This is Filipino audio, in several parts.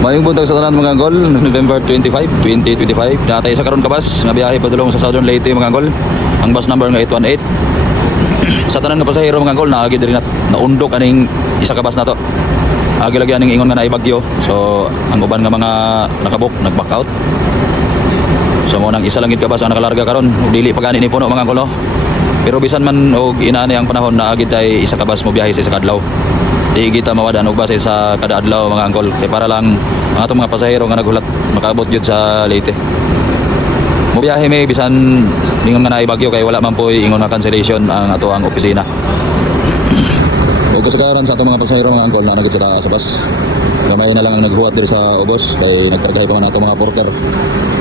Mayong buntag sa tanan mga anggol, November 25, 2025. Natay sa karon kabas nga biyahe padulong sa Southern Leyte mga anggol. Ang bus number nga 818. Sa tanan nga pasahero mga anggol, naagi diri naundok aning isa ka bus na to. Agi lagi aning ingon nga naay bagyo. So ang uban nga mga nakabok nag-back out. So mo nang isa lang gid ka bus ang nakalarga karon, dili pa gani ni puno mga anggol no. Pero bisan man og inaani ang panahon na agi tay isa ka bus mo biyahe sa isa ka adlaw. Di kita mawadaan og base sa kada adlaw mga angkol kay para lang ang atong mga pasahero nga naghulat makaabot gyud sa Leyte. Mobiyahe may bisan ingon nga naay bagyo kay wala man poy ingon nga cancellation ang ato ang opisina. Ug kasagaran sa atong mga pasahero mga angkol na nagit sila sa bus. Gamay na lang ang naghuwat diri sa ubos kay nagkargahay pa man ato mga porter.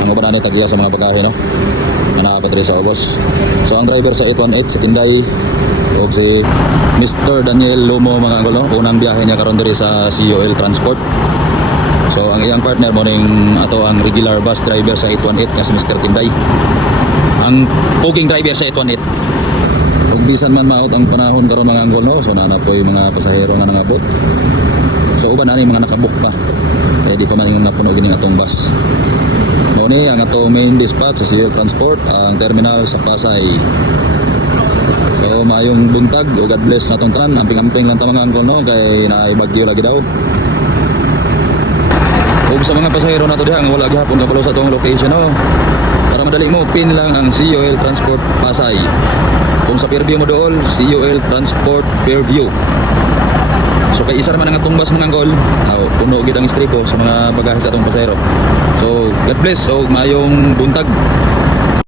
Ang uban ani tagiya sa mga bagahe no. Ana pa diri sa ubos. So ang driver sa 818 sa Tinday o si Mr. Daniel Lumo mga anggol no? Unang biyahe niya karon diri sa COL Transport. So ang iyang partner mo ning ato ang regular bus driver sa 818 nga si Mr. Tinday. Ang booking driver sa 818. Ug bisan man maot ang panahon karon mga anggol no, so nana po yung mga pasahero nga nangabot. So uban ani mga nakabook pa. Kaya di pa man yung napuno gining atong bus. Mao ni ang ato main dispatch sa COL Transport ang terminal sa Pasay. So maayong buntag o God bless natong tanan, amping-amping lang ta mga angkol no kay naay bagyo lagi daw. Ug sa mga pasahero nato diha nga wala gihapon kabalo sa atong location no. Para madali mo pin lang ang COL Transport Pasay. Kung sa Fairview mo dool, COL Transport Fairview. So kay isa naman ang atong bus mga angkol, puno gid ang istripo sa mga bagahe sa atong pasahero. So God bless o maayong buntag.